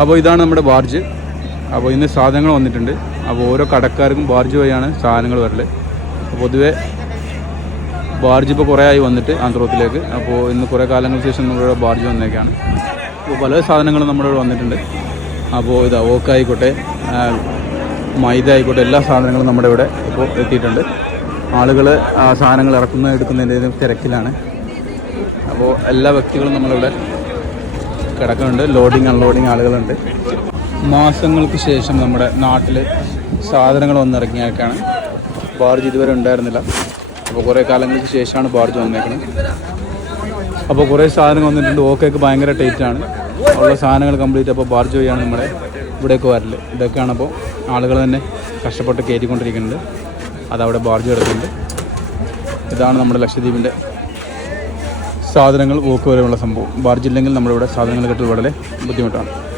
അപ്പോൾ ഇതാണ് നമ്മുടെ ബാർജ് അപ്പോൾ ഇന്ന് സാധനങ്ങൾ വന്നിട്ടുണ്ട്. അപ്പോൾ ഓരോ കടക്കാർക്കും ബാർജ് വഴിയാണ് സാധനങ്ങൾ അപ്പോൾ പൊതുവേ ബാർജ് ഇപ്പോൾ കുറേ ആയി വന്നിട്ട് ആന്ധ്രോത്തിലേക്ക്. അപ്പോൾ ഇന്ന് കുറേ കാലങ്ങൾക്ക് ശേഷം നമ്മളിവിടെ ബാർജ് വന്നേക്കാണ്. അപ്പോൾ പല സാധനങ്ങളും നമ്മുടെ ഇവിടെ വന്നിട്ടുണ്ട്. അപ്പോൾ ഇതാ ഓക്കായിക്കോട്ടെ മൈദ ആയിക്കോട്ടെ എല്ലാ സാധനങ്ങളും നമ്മുടെ ഇവിടെ ഇപ്പോൾ എത്തിയിട്ടുണ്ട്. ആളുകൾ സാധനങ്ങൾ ഇറക്കുന്ന എടുക്കുന്നതിന്റെ തിരക്കിലാണ്. അപ്പോൾ എല്ലാ വ്യക്തികളും നമ്മളിവിടെ കിടക്കുന്നുണ്ട്. ലോഡിങ് അൺലോഡിങ് ആളുകളുണ്ട്. മാസങ്ങൾക്ക് ശേഷം നമ്മുടെ നാട്ടിൽ സാധനങ്ങൾ വന്നിറങ്ങിയേക്കാണ്. ബാർജ് ഇതുവരെ ഉണ്ടായിരുന്നില്ല. അപ്പോൾ കുറേ കാലങ്ങൾക്ക് ശേഷമാണ് ബാർജ് വന്നേക്കുന്നത് അപ്പോൾ കുറേ സാധനങ്ങൾ വന്നിട്ടുണ്ട്. ഓക്കേക്ക് ഭയങ്കര ടൈറ്റാണ് ഉള്ള സാധനങ്ങൾ കംപ്ലീറ്റ് അപ്പോൾ ബാർജ് വഴിയാണ് നമ്മുടെ ഇവിടെയൊക്കെ വരൽ. ഇതൊക്കെയാണ് അപ്പോൾ ആളുകൾ തന്നെ കഷ്ടപ്പെട്ട് കയറ്റിക്കൊണ്ടിരിക്കുന്നുണ്ട് അതവിടെ ബാർജ് കിടക്കുന്നുണ്ട്. ഇതാണ് നമ്മുടെ ലക്ഷദ്വീപിന്റെ സാധനങ്ങൾ വോക്ക് വരെയുള്ള സംഭവം. ബാർജില്ലെങ്കിൽ നമ്മളിവിടെ സാധനങ്ങൾ കിട്ടൽ വളരെ ബുദ്ധിമുട്ടാണ്.